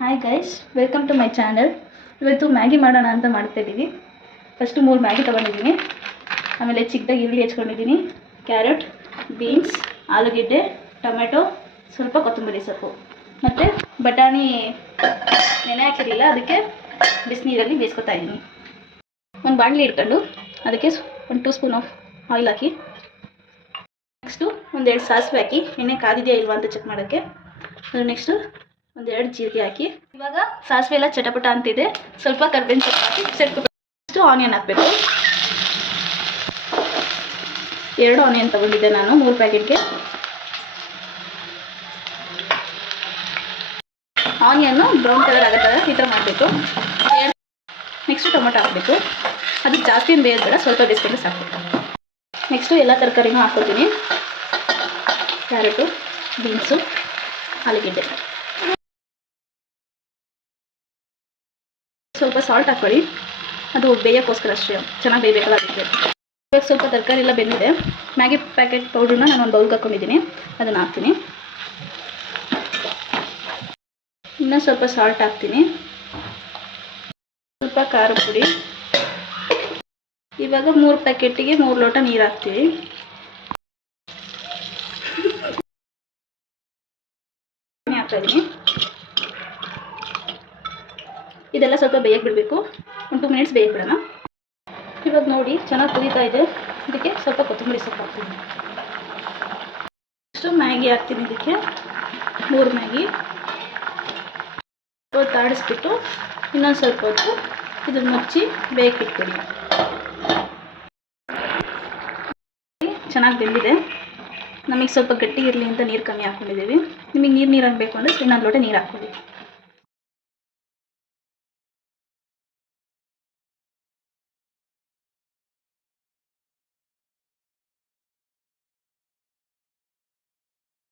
Hi guys, welcome to my channel. ಇವತ್ತು Maggi ಮಾಡೋಣ ಅಂತ ಮಾಡ್ತಾಯಿದ್ದೀವಿ. ಫಸ್ಟು 3 ಮ್ಯಾಗಿ ತೊಗೊಂಡಿದ್ದೀನಿ. ಆಮೇಲೆ ಚಿಕ್ಕದಾಗಿ ಈರುಳ್ಳಿ ಹೆಚ್ಕೊಂಡಿದ್ದೀನಿ, ಕ್ಯಾರೆಟ್, ಬೀನ್ಸ್, ಆಲೂಗೆಡ್ಡೆ, ಟೊಮೆಟೊ, ಸ್ವಲ್ಪ ಕೊತ್ತಂಬರಿ ಸೊಪ್ಪು ಮತ್ತು ಬಟಾಣಿ ನೆನೆ ಹಾಕಿರಲಿಲ್ಲ, ಅದಕ್ಕೆ ಬಿಸಿನೀರಲ್ಲಿ ಬೇಯಿಸ್ಕೊತಾ ಇದ್ದೀನಿ. ಒಂದು ಬಾಣಲಿ ಇಟ್ಕೊಂಡು ಅದಕ್ಕೆ 1 2 spoon of oil hockey, next 1 2 ಸಾಸಿವೆ ಹಾಕಿ ಎಣ್ಣೆ ಕಾದಿದೆಯಾ ಇಲ್ವಾ ಅಂತ ಚೆಕ್ ಮಾಡೋಕ್ಕೆ. ಅದು ನೆಕ್ಸ್ಟು 1 2 ಜೀರಿಗೆ ಹಾಕಿ, ಇವಾಗ ಸಾಸಿವೆ ಎಲ್ಲ ಚಟಪಟ ಅಂತಿದೆ, ಸ್ವಲ್ಪ ಕರ್ಬೇವಿನ ಸೊಪ್ಪು ಹಾಕಿ ನೆಕ್ಸ್ಟು ಆನಿಯನ್ ಹಾಕಬೇಕು. 2 ಆನಿಯನ್ ತೊಗೊಂಡಿದ್ದೆ ನಾನು 3 ಪ್ಯಾಕೆಟ್ಗೆ. ಆನಿಯನ್ನು ಬ್ರೌನ್ ಕಲರ್ ಆಗೋ ಥರ ಈ ಥರ ಮಾಡಬೇಕು. ನೆಕ್ಸ್ಟು ಟೊಮೆಟೊ ಹಾಕಬೇಕು. ಅದು ಜಾಸ್ತಿ ಏನು ಬೇಯೋದು ಬೇಡ, ಸ್ವಲ್ಪ ಬೇಯಿಸ್ಕೊಂಡ್ರೆ ಸಾಕು. ನೆಕ್ಸ್ಟು ಎಲ್ಲ ತರಕಾರಿನೂ ಹಾಕ್ಕೊತೀನಿ, ಕ್ಯಾರೆಟು, ಬೀನ್ಸು, ಆಲೂಗೆಡ್ಡೆ. ಸ್ವಲ್ಪ ಸಾಲ್ಟ್ ಹಾಕ್ಕೊಳ್ಳಿ, ಅದು ಬೇಯೋಕ್ಕೋಸ್ಕರ ಅಷ್ಟೇ, ಚೆನ್ನಾಗಿ ಬೇಯಬೇಕಲ್ಲ ಅದಕ್ಕೆ. ಇವಾಗ ಸ್ವಲ್ಪ ತರಕಾರಿ ಎಲ್ಲ ಬೆಂದಿದೆ. ಮ್ಯಾಗಿ ಪ್ಯಾಕೆಟ್ ಪೌಡ್ರನ್ನ ನಾನು ಒಂದು ಬೌಲ್ಗೆ ಹಾಕ್ಕೊಂಡಿದ್ದೀನಿ, ಅದನ್ನು ಹಾಕ್ತೀನಿ. ಇನ್ನೂ ಸ್ವಲ್ಪ ಸಾಲ್ಟ್ ಹಾಕ್ತೀನಿ, ಸ್ವಲ್ಪ ಖಾರ ಪುಡಿ. ಇವಾಗ 3 ಪ್ಯಾಕೆಟಿಗೆ 3 ಲೋಟ ನೀರು ಹಾಕ್ತೀವಿ. ಹಾಕ್ತಾಯಿದ್ದೀನಿ. ಇದೆಲ್ಲ ಸ್ವಲ್ಪ ಬೇಯಕ್ಕೆ ಬಿಡಬೇಕು, 1 2 ಮಿನಿಟ್ಸ್ ಬೇಯಕ್ಕೆ ಬಿಡೋಣ. ಇವಾಗ ನೋಡಿ ಚೆನ್ನಾಗಿ ಕುದೀತಾ ಇದೆ, ಇದಕ್ಕೆ ಸ್ವಲ್ಪ ಕೊತ್ತಂಬರಿ ಸೊಪ್ಪು ಹಾಕ್ತೀನಿ. ಅಷ್ಟು ಮ್ಯಾಗಿ ಹಾಕ್ತೀನಿ, ಇದಕ್ಕೆ 3 ಮ್ಯಾಗಿ ಹೊತ್ತು ಆಡಿಸ್ಬಿಟ್ಟು ಇನ್ನೊಂದು ಸ್ವಲ್ಪ ಹೊತ್ತು ಇದನ್ನು ಮುಚ್ಚಿ ಬೇಯಕ್ಕೆ ಇಟ್ಬಿಡಿ. ಚೆನ್ನಾಗಿ ಬೆಂದಿದೆ. ನಮಗೆ ಸ್ವಲ್ಪ ಗಟ್ಟಿ ಇರಲಿ ಅಂತ ನೀರು ಕಮ್ಮಿ ಹಾಕ್ಕೊಂಡಿದ್ದೀವಿ. ನಿಮಗೆ ನೀರು ಹಾಕಬೇಕು ಅಂದರೆ ಇನ್ನೊಂದು ಲೋಟ ನೀರು ಹಾಕ್ಕೊಳ್ಳಿ.